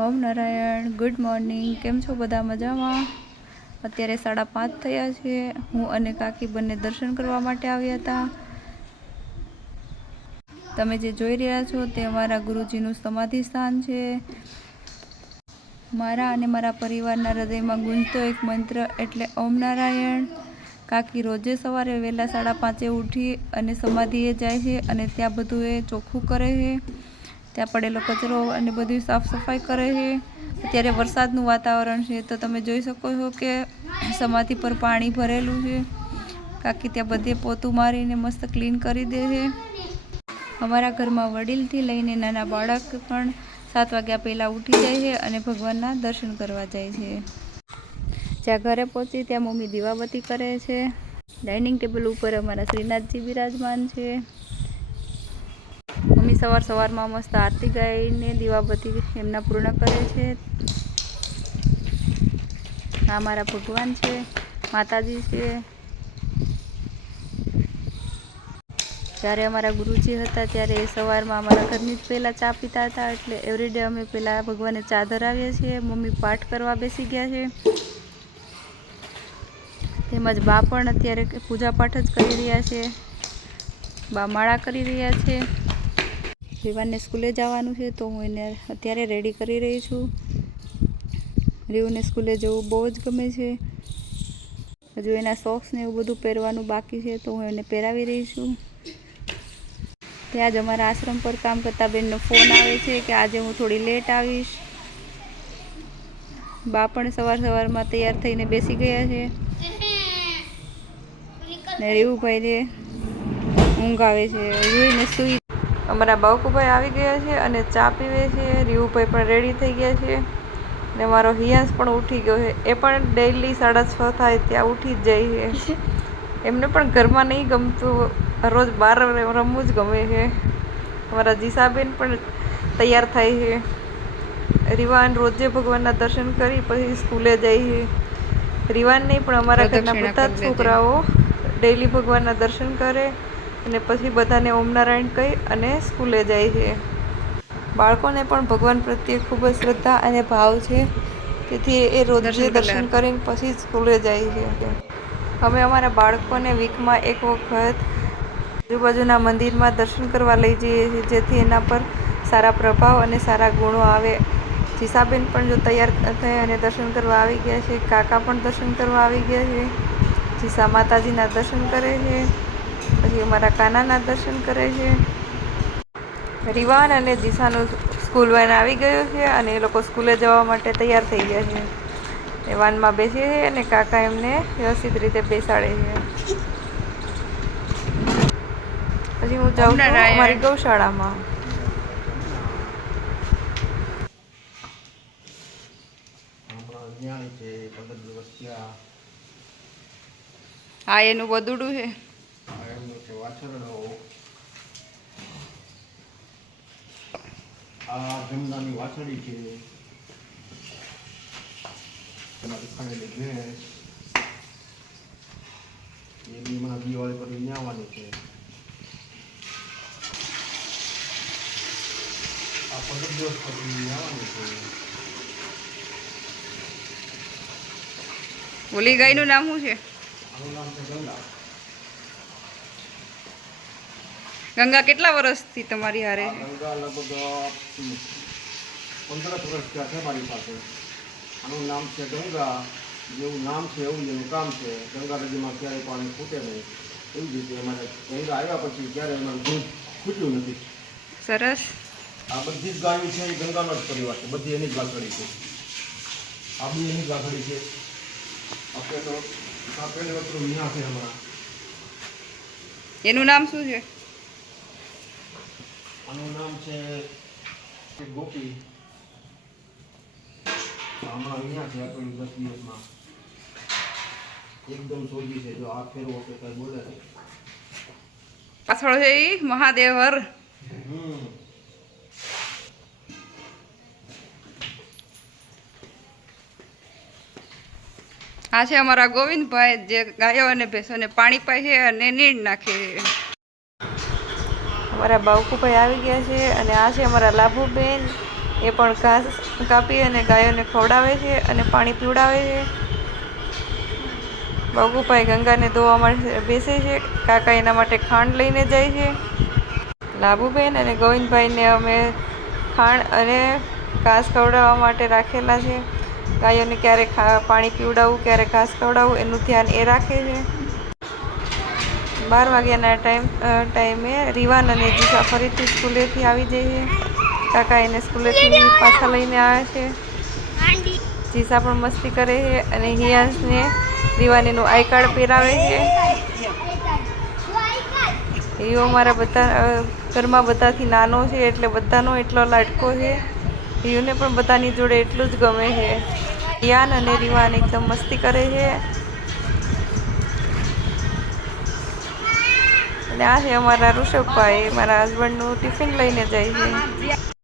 ઓમ Narayan. Good morning. કેમ છો બધા? મજામાં? અત્યારે 5:30 થયા છે. હું અને કાકી બંને દર્શન કરવા માટે આવ્યા હતા. તમે જે જોઈ રહ્યા છો તે અમારા ગુરુજીનું સમાધિ સ્થાન છે. મારા અને મારા પરિવારના હૃદયમાં ગુંજતો એક મંત્ર એટલે ઓમ નારાયણ. કાકી રોજે સવારે વહેલા 5:30 ઉઠી અને સમાધિએ જાય છે અને ત્યાં બધું એ ચોખ્ખું કરે છે. ત્યાં પડેલો કચરો અને બધું સાફ સફાઈ કરે છે. અત્યારે વરસાદનું વાતાવરણ છે તો તમે જોઈ શકો છો કે સમાધિ પર પાણી ભરેલું છે. કાકી ત્યાં બધે પોતું મારીને મસ્ત ક્લીન કરી દે છે. અમારા ઘરમાં વડીલથી લઈને નાના બાળક પણ 7 વાગ્યા પહેલાં ઉઠી જાય છે અને ભગવાનના દર્શન કરવા જાય છે. જ્યાં ઘરે પહોંચી ત્યાં મમ્મી દીવાબત્તી કરે છે. ડાઇનિંગ ટેબલ ઉપર અમારા શ્રીનાથજી બિરાજમાન છે. મમ્મી સવારમાં મસ્ત આરતી ગાઈને દીવાબત્તી એમના પૂર્ણ કરે છે. આ મારા ભગવાન છે, માતાજી છે. જ્યારે અમારા ગુરુજી હતા ત્યારે સવારમાં અમારા ઘરની જ પહેલાં ચા પીતા હતા, એટલે એવરીડે અમે પહેલાં ભગવાનને ચા ધરાવીએ છીએ. મમ્મી પાઠ કરવા બેસી ગયા છે. તેમજ બા પણ અત્યારે પૂજા પાઠ જ કરી રહ્યા છે. બા માળા કરી રહ્યા છે. રીવાનને સ્કૂલે જવાનું છે તો હું એને અત્યારે રેડી કરી રહી છું. રીવને સ્કૂલે જવું બહુ જ ગમે છે. હજુ એના સોક્સ ને એવું બધું પહેરવાનું બાકી છે તો હું એને પહેરાવી રહી છું. ત્યાં જ અમારા આશ્રમ પર કામ કરતા બેનનો ફોન આવે છે કે આજે હું થોડી લેટ આવીશ. બા પણ સવારમાં તૈયાર થઈને બેસી ગયા છે. ને રીવુભાઈને ઊંઘ આવે છે. રીવુને સુઈ અમારા બાવકુભાઈ આવી ગયા છે અને ચા પીવે છે. રીવુભાઈ પણ રેડી થઈ ગયા છે ને મારો હિયાંશ પણ ઉઠી ગયો છે. એ પણ ડેઈલી 6:30 થાય ત્યાં ઉઠી જ જાય છે. એમને પણ ઘરમાં નહીં ગમતું, રોજ બહાર રમવું જ ગમે છે. અમારા જીસાબેન પણ તૈયાર થાય છે. રીવાન રોજે ભગવાનના દર્શન કરી પછી સ્કૂલે જાય છે. રીવાન નહીં પણ અમારા ઘરના બધા જ છોકરાઓ ડેઈલી ભગવાનના દર્શન કરે અને પછી બધાને ઓમ નારાયણ કહી અને સ્કૂલે જાય છે. બાળકોને પણ ભગવાન પ્રત્યે ખૂબ જ શ્રદ્ધા અને ભાવ છે, તેથી એ રોજે દર્શન કરીને પછી સ્કૂલે જાય છે. અમે અમારા બાળકોને વીકમાં એક વખત આજુબાજુના મંદિરમાં દર્શન કરવા લઈ જઈએ છીએ, જેથી એના પર સારા પ્રભાવ અને સારા ગુણો આવે. જીસાબેન પણ જો તૈયાર થઈ અને દર્શન કરવા આવી ગયા છે. કાકા પણ દર્શન કરવા આવી ગયા છે. જીસા માતાજીના દર્શન કરે છે. પછી અમારા કાનાના દર્શન કરે છે. રીવાન અને જીસાનું સ્કૂલ વેન આવી ગયું છે અને એ લોકો સ્કૂલે જવા માટે તૈયાર થઈ ગયા છે. એ વાનમાં બેસે છે અને કાકા એમને વ્યવસ્થિત રીતે બેસાડે છે. પછી હું જાઉં છું અમારી ગૌશાળામાં. આ એનું વધુડું છે. આ જમનાની વાછડી છે. તમારી ખાણેલી ભેંસ એ બી હમણાં દિવાળી પર ન્યાવાની છે. આ 15 દિવસ પછી ન્યાવાની છે. ઓલી ગાયનું નામ શું છે? આનું નામ છે ગંગા. ગંગા કેટલા વર્ષથી તમારી હારે છે? ગંગા લગભગ 15 વર્ષ થયા છે મારી પાસે. આનું નામ છે ગંગા. જેવું નામ છે એવું એનું કામ છે. ગંગા નદીમાં ક્યારેય પાણી ખૂટે નહીં. એવી જ રીતે અમારે ગંગા આવ્યા પછી ક્યારેય અમારું દૂધ ખૂટ્યું નથી. સરસ. આ બધી જ ગાયો છે એ ગંગાનો જ પરિવાર છે. બધી એની જ ગાંઠડી છે. આ બી એની ગાંઠડી છે. આપણે તો આ પહેલી વસ્તુ ન્યા છે હમણાં. એનું નામ શું છે? આનું નામ છે ગોપી. હમણાં અહીંયા છે આપણી 10 દિવસમાં. એકદમ સોજી છે. જો આ ફેરવો કે કઈ બોલે નહીં. પાછળ છે એ મહાદેવર. આ છે અમારા ગોવિંદભાઈ, જે ગાયો અને ભેંસોને પાણી પાય છે અને નીણ નાખે છે. અમારા બાવકુભાઈ આવી ગયા છે અને આ છે અમારા લાભુબેન. એ પણ ઘાસ કાપી અને ગાયોને ખવડાવે છે અને પાણી પીવડાવે છે. બાબુભાઈ ગંગાને ધોવા માટે બેસે છે. કાકા એના માટે ખાંડ લઈને જાય છે. લાભુબેન અને ગોવિંદભાઈને અમે ખાંડ અને ઘાસ ખવડાવવા માટે રાખેલા છે. ગાયોને ક્યારે પાણી પીવડાવવું, ક્યારે ઘાસ ખવડાવવું એનું ધ્યાન એ રાખે છે. 12 વાગ્યાના ટાઈમે રીવાન અને જીસા ફરીથી સ્કૂલેથી આવી જાય છે. કાકા એને સ્કૂલેથી પાછા લઈને આવે છે. જીસા પણ મસ્તી કરે છે અને હિયાંશને રીવાન એનું આઈ કાર્ડ પહેરાવે છે. હીરો મારા ઘરમાં બધાથી નાનો છે એટલે બધાનો એટલો લાડકો છે. હીરોને પણ બધાની જોડે એટલું જ ગમે છે. હિયાન અને રીવાન એકદમ મસ્તી કરે છે. અને આ છે અમારા ઋષભભાઈ, મારા હસબન્ડનું ટિફિન લઈને જાય છે.